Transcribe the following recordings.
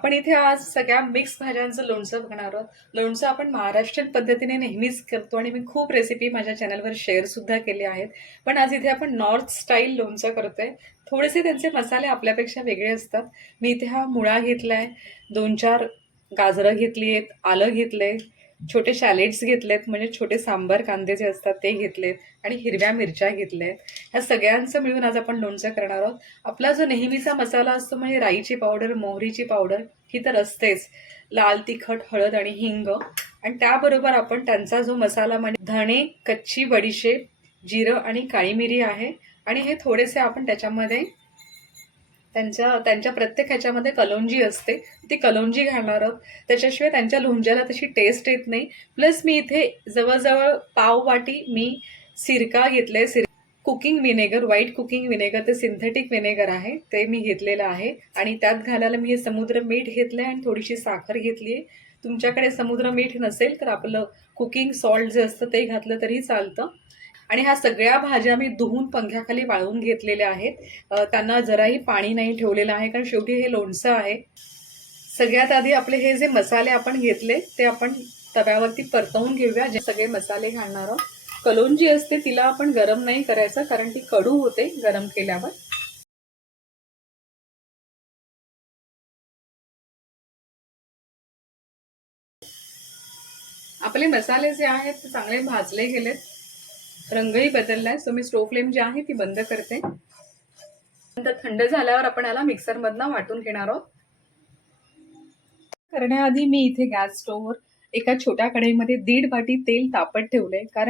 आपण इथे आज सगळ्या मिक्स भाज्यांचं लोणचं बघणार आहोत. लोणचं आपण महाराष्ट्रीयन पद्धतीने नेहमीच करतो आणि मी खूप रेसिपी माझ्या चॅनलवर शेअर सुद्धा केले आहेत. पण आज इथे आपण नॉर्थ स्टाईल लोणचं करतोय. थोडेसे त्यांचे मसाले आपल्यापेक्षा वेगळे असतात. मी इथे हा मुळा घेतला आहे दोन चार गाजरं घेतली आहेत आलं घेतलं आहे छोटे शॅलेट्स घेतलेत म्हणजे छोटे सांबार कांदे जे असतात ते घेतलेत आणि हिरव्या मिरच्या घेतल्या आहेत ह्या सगळ्यांचं मिळून आज आपण लोणचं करणार आहोत. आपला जो नेहमीचा मसाला असतो म्हणजे राईची पावडर मोहरीची पावडर ही तर असतेच. लाल तिखट हळद आणि हिंग. आणि त्याबरोबर आपण त्यांचा जो मसाला म्हणजे धणे कच्ची बडीशेप जिरं आणि काळी मिरी आहे. आणि हे थोडेसे आपण त्याच्यामध्ये त्यांच्या त्यांच्या प्रत्येक ह्याच्यामध्ये कलोंजी असते. ती कलोंजी घालणार आहोत. त्याच्याशिवाय त्यांच्या लोंज्याला तशी टेस्ट येत नाही. प्लस मी इथे जवळजवळ पाव वाटी मी सिरका घेतले सिर cooking vinegar white cooking vinegar ते सिंथेटिक विनेगर आहे. ते मी घेतलेलं आहे. आणि त्यात घालायला मी हे समुद्र मीठ घेतलं आहे आणि थोडीशी साखर घेतली आहे तुमच्याकडे समुद्र मीठ नसेल तर आपलं कुकिंग सॉल्ट जे असतं ते घातलं तरी चालतं. आणि ह्या सगळ्या भाज्या मी धुवून पंख्याखाली वाळवून घेतलेल्या आहेत. त्यांना जराही पाणी नाही ठेवलेलं आहे कारण शेवटी हे लोणचं आहे. सगळ्यात आधी आपले हे जे मसाले आपण घेतले ते आपण तव्यावरती परतवून घेऊया. जे सगळे मसाले घालणार आहोत. कलोन जी असते तिला आपण गरम नाही करायचं कारण ती कडू होते गरम केल्यावर. आपले मसाले जे आहेत ते चांगले भाजले गेलेत. रंगही बदललाय. सो मी स्टोव फ्लेम जी आहे ती बंद करते. नंतर थंड झाल्यावर आपण याला मिक्सरमधनं वाटून घेणार आहोत. करण्याआधी मी इथे गॅस स्टोव्हवर एका छोट्या कढईमध्ये दीड वाटी तेल तापत ठेवले कारण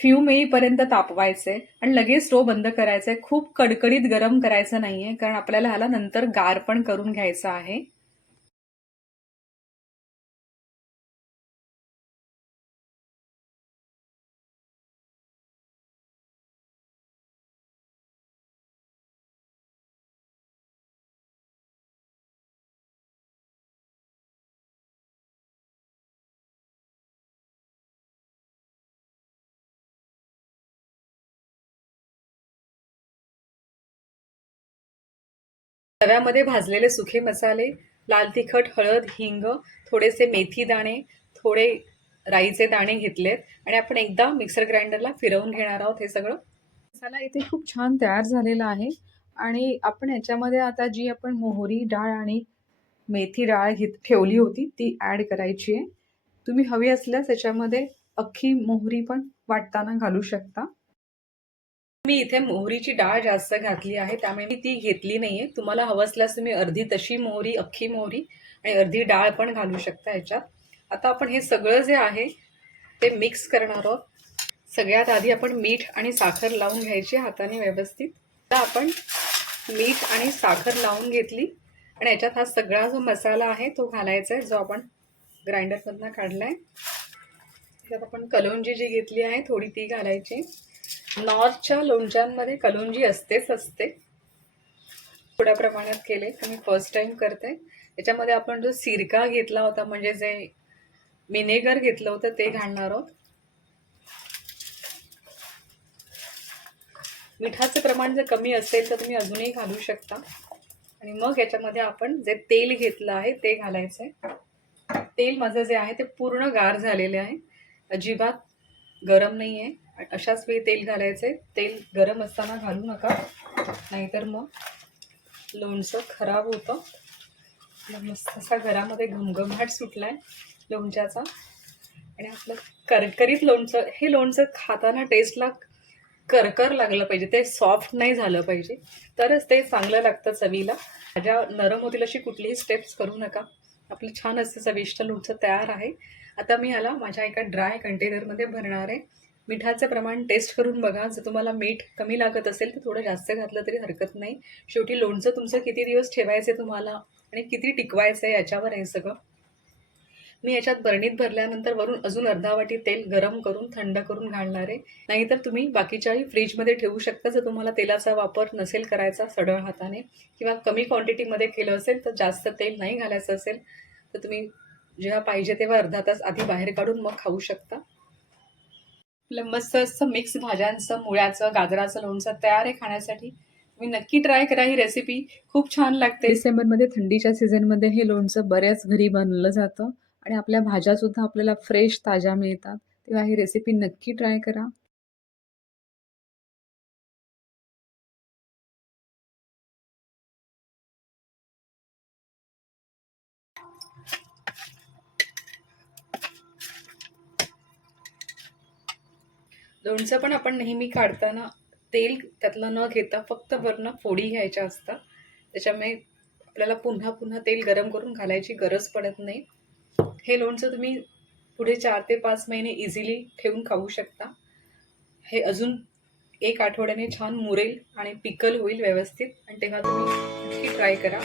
फ्यू येईपर्यंत तापवायचंय आणि लगेच स्टोव बंद करायचंय. खूप कडकडीत गरम करायचं नाहीये. कारण आपल्याला ह्याला नंतर गार पण करून घ्यायचं आहे. तव्यामध्ये भाजलेले सुखे मसाले लाल तिखट हळद हिंग थोडेसे मेथी दाणे थोडे राईचे दाणे घेतलेत आणि आपण एकदा मिक्सर ग्राइंडरला फिरवून घेणार आहोत हे सगळं. मसाला इथे खूप छान तयार झालेला आहे आणि आपण याच्यामध्ये आता जी आपण मोहरी डाळ आणि मेथी डाळ घेत ठेवली होती ती ॲड करायची आहे. तुम्ही हवी असल्यास याच्यामध्ये अख्खी मोहरी पण वाटताना घालू शकता. मी इथे मोहरीची डाळ जास्त घातली आहे त्यामुळे मी ती घेतली नाहीये. तुम्हाला हवं असल्यास तुम्ही अर्धी तशी मोहरी अख्खी मोहरी आणि अर्धी डाळ पण घालू शकता याच्यात आता आपण हे सगळं जे आहे ते मिक्स करणार आहोत. सगळ्यात आधी आपण मीठ आणि साखर लावून घ्यायची हाताने व्यवस्थित. आता आपण मीठ आणि साखर लावून घेतली आणि याच्यात हा सगळा जो मसाला आहे तो घालायचा आहे जो आपण ग्राइंडरमधनं काढला आहे त्यात आपण कलोंजी जी घेतली आहे थोडी ती घालायची. नॉर्थच्या लोणच्यांमध्ये कलुंजी असतेच असते. थोड्या प्रमाणात केले तर मी फर्स्ट टाइम करते. याच्यामध्ये आपण जो सिरका घेतला होता म्हणजे जे विनेगर घेतलं होतं ते घालणार आहोत. मिठाचं प्रमाण जर कमी असेल तर तुम्ही अजूनही घालू शकता. आणि मग याच्यामध्ये आपण जे तेल घेतलं आहे ते घालायचं आहे तेल माझं जे आहे ते पूर्ण गार झालेले आहे. अजिबात गरम नाही आहे अशाच वेळी तेल घालायचे. तेल गरम असताना घालू नका. नाहीतर मग लोणचं खराब होतं. मस्त असा घरामध्ये घमघमाट सुटला आहे लोणच्याचा. आणि आपलं करकरीत लोणचं हे लोणचं खाताना टेस्टला करकर लागलं पाहिजे. ते सॉफ्ट नाही झालं पाहिजे. तरच ते चांगलं लागतं चवीला. माझ्या नरम होतील अशी कुठलीही स्टेप्स करू नका. आपलं छान असं चविष्ट लोणचं तयार आहे. आता मी ह्याला माझ्या एका ड्राय कंटेनरमध्ये भरणार आहे. मिठाचं प्रमाण टेस्ट करून बघा. जर तुम्हाला मीठ कमी लागत असेल तर थोडं जास्त घातलं तरी हरकत नाही. शेवटी लोणचं तुमचं किती दिवस ठेवायचं आहे तुम्हाला? आणि किती टिकवायचं आहे याच्यावर आहे सगळं. मी याच्यात बरणीत भरल्यानंतर वरून अजून अर्धा वाटी तेल गरम करून थंड करून घालणार आहे. नाहीतर तुम्ही बाकीच्याही फ्रीजमध्ये ठेवू शकता. जर तुम्हाला तेलाचा वापर नसेल करायचा सडळ हाताने किंवा कमी क्वांटिटीमध्ये केलं असेल तर जास्त तेल नाही घालायचं असेल तर तुम्ही जेव्हा पाहिजे तेव्हा अर्धा तास आधी बाहेर काढून मग खाऊ शकता. आपलं मस्त असं मिक्स भाज्यांचं मुळ्याचं गाजराचं लोणचं तयार आहे खाण्यासाठी. मी नक्की ट्राय करा ही रेसिपी खूप छान लागते. डिसेंबरमध्ये थंडीच्या सीझनमध्ये हे लोणचं बऱ्याच घरी बनलं जातं आणि आपल्या भाज्यासुद्धा आपल्याला फ्रेश ताज्या मिळतात. तेव्हा ही रेसिपी नक्की ट्राय करा. लोणचं पण आपण नेहमी काढताना तेल त्यातलं न घेता फक्त वरनं फोडी घ्यायच्या असतात. त्याच्यामुळे आपल्याला पुन्हा पुन्हा तेल गरम करून घालायची गरज पडत नाही. हे लोणचं तुम्ही पुढे चार ते पाच महिने इझिली ठेवून खाऊ शकता. हे अजून एक आठवड्याने छान मुरेल आणि पिकल होईल व्यवस्थित. आणि तेव्हा तुम्ही नक्की ट्राय करा.